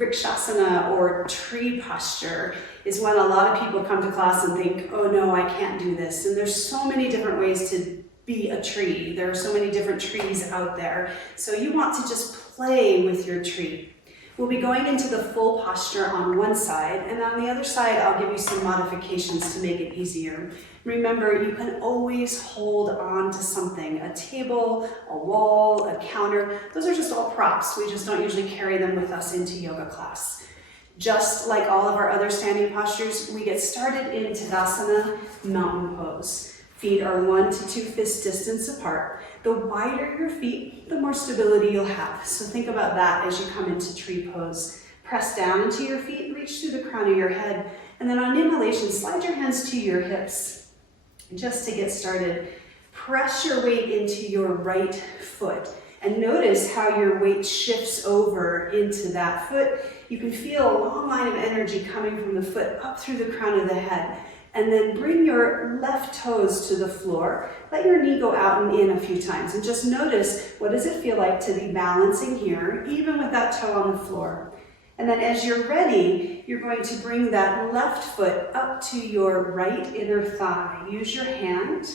Vrkshasana or tree posture is when a lot of people come to class and think, oh no, I can't do this. And there's so many different ways to be a tree. There are so many different trees out there. So you want to just play with your tree. We'll be going into the full posture on one side, and on the other side, I'll give you some modifications to make it easier. Remember, you can always hold on to something, a table, a wall, a counter. Those are just all props. We just don't usually carry them with us into yoga class. Just like all of our other standing postures, we get started in Tadasana, mountain pose. Feet are 1 to 2 fist distance apart. The wider your feet, the more stability you'll have. So think about that as you come into tree pose. Press down into your feet, reach through the crown of your head, and then on inhalation, slide your hands to your hips. Just to get started, press your weight into your right foot and notice how your weight shifts over into that foot. You can feel a long line of energy coming from the foot up through the crown of the head. And then bring your left toes to the floor. Let your knee go out and in a few times. And just notice, what does it feel like to be balancing here, even with that toe on the floor? And then as you're ready, you're going to bring that left foot up to your right inner thigh. Use your hand,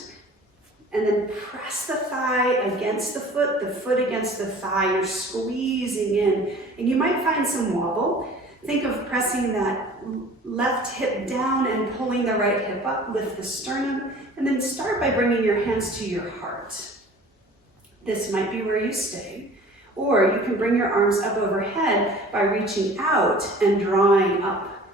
and then press the thigh against the foot against the thigh. You're squeezing in. And you might find some wobble. Think of pressing that left hip down and pulling the right hip up, lift the sternum, and then start by bringing your hands to your heart. This might be where you stay, or you can bring your arms up overhead by reaching out and drawing up.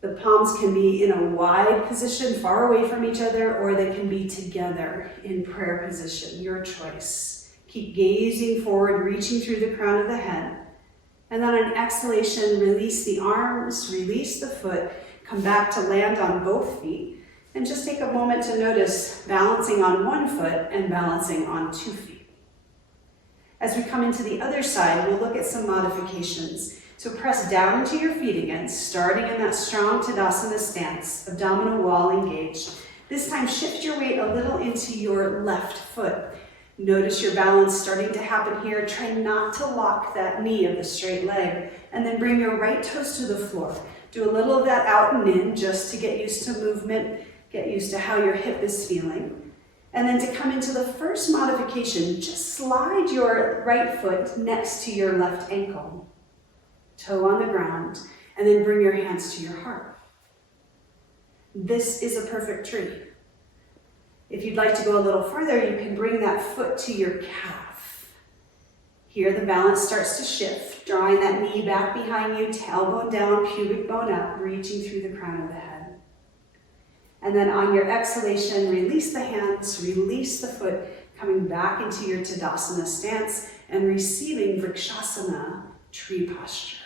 The palms can be in a wide position, far away from each other, or they can be together in prayer position, your choice. Keep gazing forward, reaching through the crown of the head. And then on exhalation, release the arms, release the foot, come back to land on both feet, and just take a moment to notice balancing on one foot and balancing on 2 feet. As we come into the other side, we'll look at some modifications. So press down into your feet again, starting in that strong Tadasana stance, abdominal wall engaged. This time, shift your weight a little into your left foot. Notice your balance starting to happen here. Try not to lock that knee of the straight leg. And then bring your right toes to the floor. Do a little of that out and in just to get used to movement, get used to how your hip is feeling. And then to come into the first modification, just slide your right foot next to your left ankle. Toe on the ground, and then bring your hands to your heart. This is a perfect tree. If you'd like to go a little further, you can bring that foot to your calf. Here the balance starts to shift, drawing that knee back behind you, tailbone down, pubic bone up, reaching through the crown of the head. And then on your exhalation, release the hands, release the foot, coming back into your Tadasana stance and receiving Vrkshasana, tree posture.